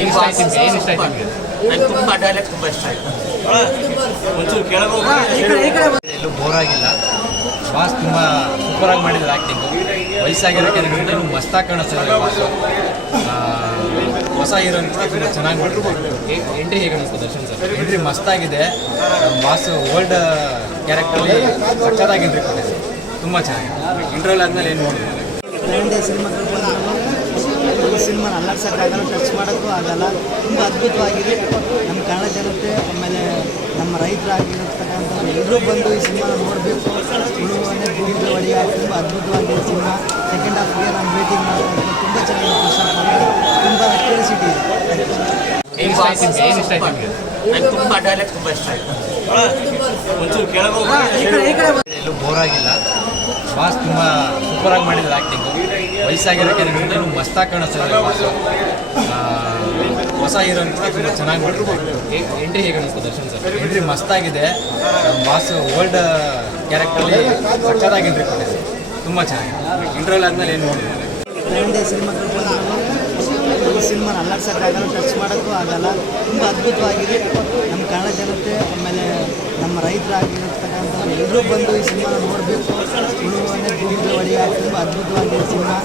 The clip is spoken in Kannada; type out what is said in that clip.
ಏನು ಆಯ್ತು ನಿಮ್ಗೆ ಏನು ಇಷ್ಟ ಆಯ್ತು ನಿಮಗೆ ನಂಗೆ ತುಂಬ ಡೈಲಾಗ್ ತುಂಬ ಇಷ್ಟ ಆಯಿತು. ಒಂಚೂರು ಕೆಳಗೆ ಎಲ್ಲೂ ಬೋರ್ ಆಗಿಲ್ಲ. ಬಾಸ್ ತುಂಬ ಸೂಪರಾಗಿ ಮಾಡಿದ್ರು ಆ್ಯಕ್ಟಿಂಗು ವಯಸ್ಸಾಗಿರೋಕ್ಕೆ ನನಗೆ ಇನ್ನೂ ಮಸ್ತಾಗಿ ಕಾಣಿಸ್ತಾ ಬಾಸು ಆ, ಹೊಸ ಹೀರೋಗಿಂತ ತುಂಬ ಚೆನ್ನಾಗಿ ಮಾಡಿದ್ರು. ಎಂಟ್ರಿ ಹೇಗೆ ಅನಿಸ್ತು ದರ್ಶನ್ ಸರ್? ಎಂಟ್ರಿ ಮಸ್ತಾಗಿದೆ ಆಗಿದೆ. ಬಾಸು ಓಲ್ಡ್ ಕ್ಯಾರೆಕ್ಟರಲ್ಲಿ ಸಕ್ಕತ್ತಾಗಿ ಎಂಟ್ರಿ ಕೊಟ್ಟಿದೆ ತುಂಬ ಚೆನ್ನಾಗಿದೆ. ಇಂಟರ್ವ್ಯೂಲ್ ಆದಮೇಲೆ ಏನು ನೋಡಿದ್ರು ಈ ಸಿನಿಮಾನ ಅಲ್ಲಾಡ್ಸೋಕ್ಕಾಗಲ್ಲ ಟಚ್ ಮಾಡೋಕ್ಕೂ ಆಗಲ್ಲ. ತುಂಬ ಅದ್ಭುತವಾಗಿದೆ. ನಮ್ಮ ಕನ್ನಡ ಜನತೆ ಆಮೇಲೆ ನಮ್ಮ ರೈತರಾಗಿರ್ತಕ್ಕಂಥ ಎಲ್ಲರೂ ಬಂದು ಈ ಸಿನಿಮಾನ ನೋಡಬೇಕು. ಉಳುವನೆ ಭೂಮಿಗೆ ಒಡೆಯ ತುಂಬ ಅದ್ಭುತವಾಗಿದೆ ಸಿನಿಮಾ. ಸೆಕೆಂಡ್ ಹಾಫ್ಗೆ ನಾನು ವೇಟಿಂಗ್ ಮಾಡ್ತಾ ತುಂಬ ಚೆನ್ನಾಗಿ ಖುಷಿ ತುಂಬ ಕ್ಯೂರಿಯಾಸಿಟಿ ಇದೆ. ತುಂಬ ಡೈಲಾಗ್ ತುಂಬ ಇಷ್ಟ ಆಯಿತು. ಬೋರ್ ಆಗಿಲ್ಲ. ಬಾಸ್ ತುಂಬ ಸೂಪರಾಗಿ ಮಾಡಿದ್ರು ಆ್ಯಕ್ಟಿಂಗು ವಯಸ್ಸಾಗಿರೋ ಕ್ಯಾರೆಕ್ಟರ್ ಇನ್ನೂ ಮಸ್ತಾಗಿ ಆ, ಹೊಸ ಹೀರೋಗಿಂತ ತುಂಬ ಚೆನ್ನಾಗಿ ಮಾಡಿದ್ರು ಎಂಟ್ರಿ ಹೇಗೆ ಅನಿಸ್ತು ದರ್ಶನ್ ಸರ್? ಎಂಟ್ರಿ ಮಸ್ತಾಗಿದೆ ಬಾಸ್ ಓಲ್ಡ್ ಕ್ಯಾರೆಕ್ಟರ್ಲಿ ಸಕ್ಕತ್ತಾಗಿ ಎಂಟ್ರಿ ಕೊಟ್ಟಿದೆ ತುಂಬ ಚೆನ್ನಾಗಿದೆ. ಇಂಟ್ರಲ್ ಆದಮೇಲೆ ಏನು ನೋಡಿದ್ರು ಈ ಸಿನಿಮಾನ ಅಲ್ಲಾಡ್ಸೋಕ್ಕಾಗಲ್ಲ ಟಚ್ ಮಾಡೋಕ್ಕೂ ಆಗಲ್ಲ. ತುಂಬ ಅದ್ಭುತವಾಗಿದೆ. ನಮ್ಮ ಕನ್ನಡ ಜನತೆ, ಆಮೇಲೆ ನಮ್ಮ ರೈತರಾಗಿರ್ತಕ್ಕಂಥ ಎಲ್ಲರೂ ಬಂದು ಈ ಸಿನಿಮಾನ ನೋಡಬೇಕು ಉಳುವನೆ ಭೂಮಿ ಒಡೆಯ ತುಂಬ ಅದ್ಭುತವಾಗಿದೆ ಸಿನಿಮಾ.